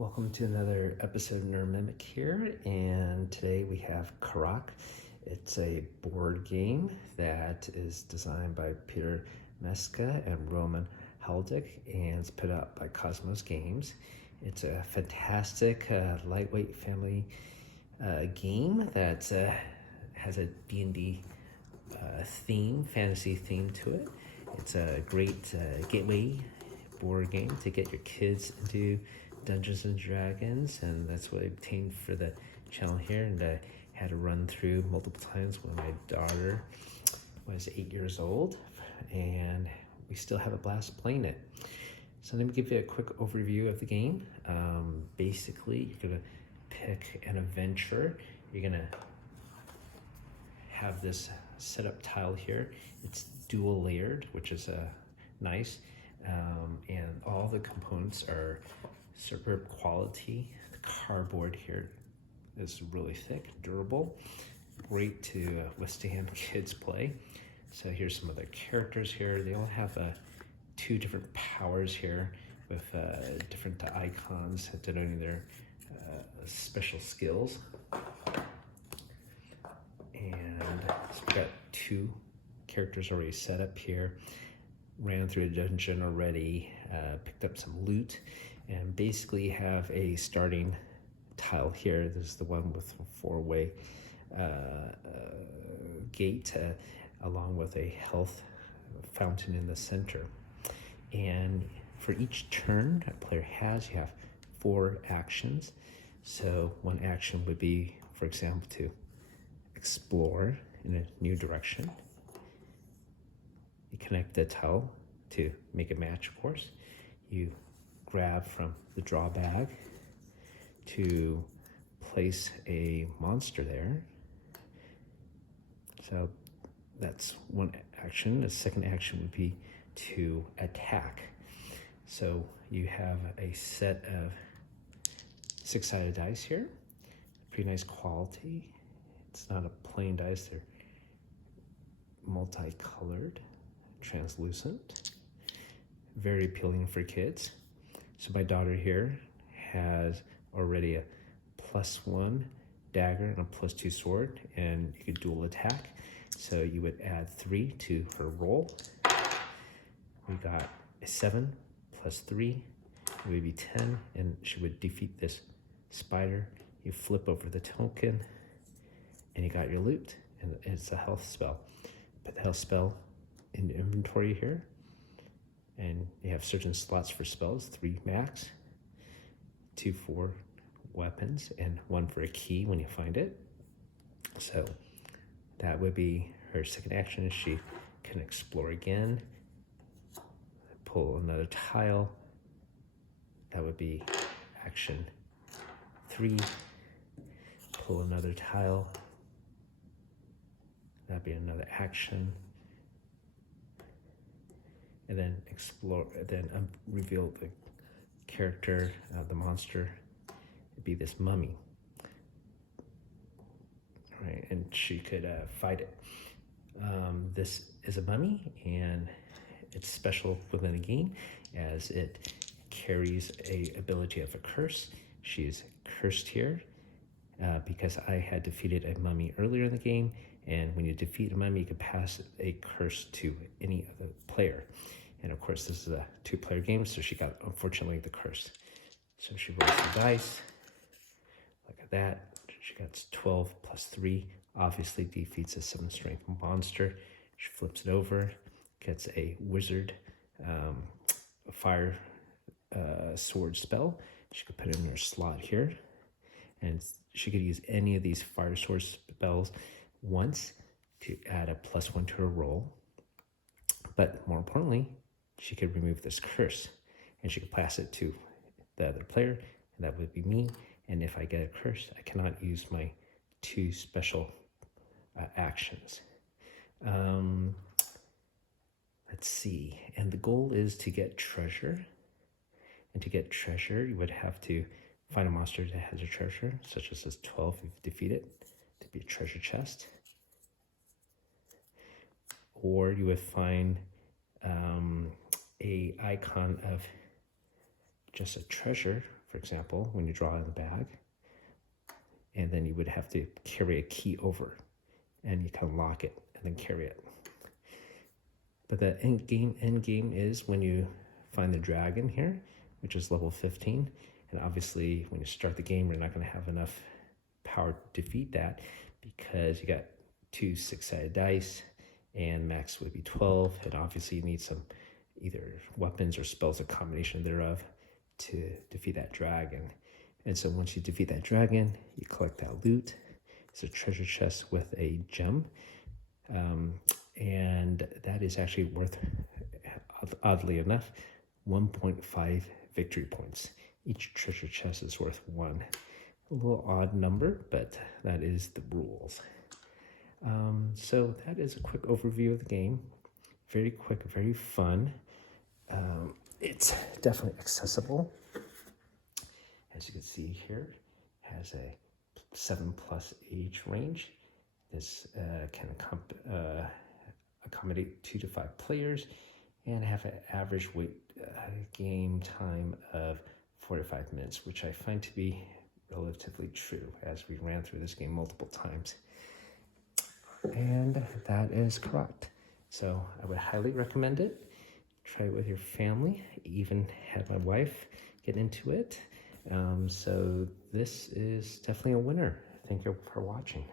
Welcome to another episode of Nerd here, and today we have Karat. It's a board game that is designed by Peter Meska and Roman Haldick, and it's put out by Cosmos Games. It's a fantastic lightweight family game that has a D&D theme, fantasy theme to it. It's a great gateway board game to get your kids into Dungeons and Dragons, and that's what I obtained for the channel here, and I had to run through multiple times when my daughter was 8 years old, and we still have a blast playing it. So let me give you a quick overview of the game. Basically, you're gonna pick an adventure. You're gonna have this setup tile here. It's dual layered, which is nice, and all the components are superb quality. The cardboard here is really thick, durable, great to withstand kids play. So here's some other characters here. They all have two different powers here with different icons denoting their special skills. And so we got two characters already set up here. Ran through a dungeon already, picked up some loot, and basically have a starting tile here. This is the one with a four-way gate, along with a health fountain in the center. And for each turn a player has, you have 4 actions. So one action would be, for example, to explore in a new direction. You connect the tile to make a match, of course. You grab from the draw bag to place a monster there. So that's one action. The second action would be to attack. So you have a set of 6-sided dice here. Pretty nice quality. It's not a plain dice, they're multicolored, translucent, very appealing for kids. So my daughter here has already a +1 dagger and a +2 sword, and you could dual attack. So you would add 3 to her roll. We got a 7 +3, it would be 10, and she would defeat this spider. You flip over the token, and you got your loot, and it's a health spell. Put the health spell in the inventory here, and you have certain slots for spells, 3 max, 2 for weapons, and 1 for a key when you find it. So that would be her second action. She can explore again, pull another tile. That would be action 3, pull another tile. That'd be another action. And then explore, then reveal the character, the monster. It'd be this mummy. Right, and she could fight it. This is a mummy, and it's special within the game as it carries a ability of a curse. She is cursed here because I had defeated a mummy earlier in the game, and when you defeat a mummy, you can pass a curse to any other player. And of course, this is a 2-player game, so she got, unfortunately, the curse. So she rolls the dice. Look at that. She got 12 +3. Obviously defeats a 7 strength monster. She flips it over, gets a wizard fire sword spell. She could put it in her slot here. And she could use any of these fire sword spells once to add a +1 to her roll. But more importantly, she could remove this curse, and she could pass it to the other player, and that would be me. And if I get a curse, I cannot use my 2 special actions. Let's see. And the goal is to get treasure. And to get treasure, you would have to find a monster that has a treasure, such as this 12 if you defeat it, to be a treasure chest. Or you would find a icon of just a treasure for example, when you draw in the bag, and then you would have to carry a key over, and you can lock it and then carry it. But the end game is when you find the dragon here, which is level 15, and obviously when you start the game, you're not going to have enough power to defeat that because you got 2 6-sided dice, and max would be 12, and obviously you need some either weapons or spells, a combination thereof, to defeat that dragon. And so once you defeat that dragon, you collect that loot. It's a treasure chest with a gem, and that is actually worth, oddly enough, 1.5 victory points. Each treasure chest is worth 1. A little odd number, but that is the rules. So that is a quick overview of the game. Very quick, very fun. It's definitely accessible. As you can see here, has a 7+ age range. This can accommodate 2 to 5 players and have an average game time of 45 minutes, which I find to be relatively true as we ran through this game multiple times. And that is correct. So I would highly recommend it. Try it with your family. Even had my wife get into it. So this is definitely a winner. Thank you for watching.